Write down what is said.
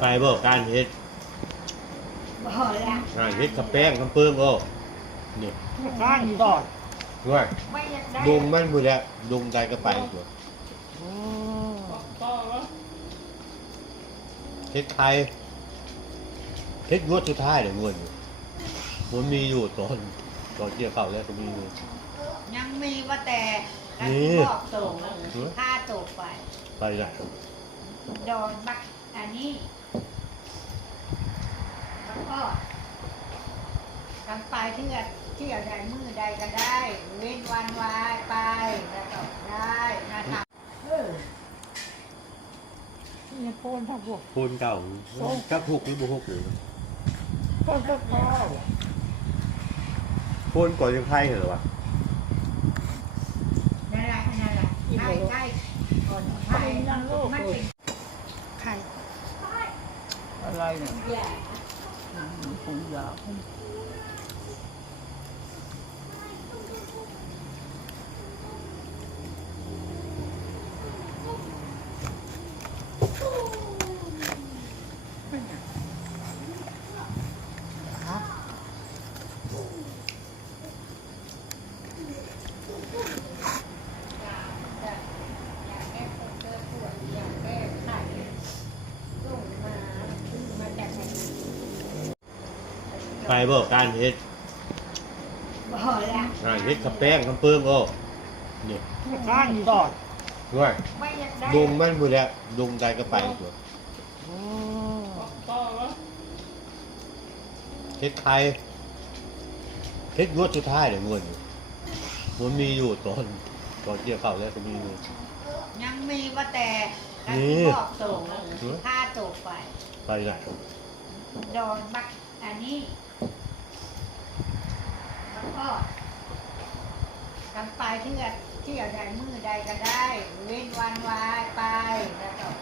ไปบอกการเฮ็ดบ่แล้วการเฮ็ดกับแป้งกับเปิ้งโอ้นี่ข้างดอดด้วยไม่อยากได้ดุงมันบ่แล้วดุงใจก็ไปตัวเฮ็ดไทยเฮ็ดงวดสุดท้ายเดี๋ยวงวดอยู่มันมีอยู่ตอนตอนเกี่ยวข้าวแล้วก็มีอยู่ยังมีว่าแต่นี่บอกโตค่าโตไปไปไหนดอนบัก อันนี้แล้วก็กันไปเที่ยวเที่ยวใดมือใดก็ได้ เว้นวันวายไปแล้วก็ได้นะครับเออนี่โพนทับพวกพูนเก่าจักหุกหรือบ่หุกหรือก็ก็พอพูนก่อนยังไทยเหรอวะนั่นแหละนั่นแหละใช่ใช่ก่อนใช่มันเป็นไข่ อะไรเนี่ยแย่ผงยาอยากแก้ปวดเจอปวดอยากแก้ไข่ส่งมามาจากไหน ไปบอกการเฮ็ดบ่แล้วการเฮ็ดกับแป้งกับเปิ้งโอ้นี่ข้างดอดด้วยไม่อยากได้ดุงมันบ่แล้วดุงใจก็ไปตัวเฮ็ดไทยเฮ็ดงวดสุดท้ายเดี๋ยวงวดอยู่มันมีอยู่ตอนตอนเกี่ยวข้าวแล้วก็มีอยู่ยังมีว่าแต่กันนี่บอกโตค่าโตไป ไปไหนดอนบัก อันนี้แล้วก็ทำไปเที่ยวเที่ยวใดมือใดก็ได้ เว้นวันวายไปแล้ว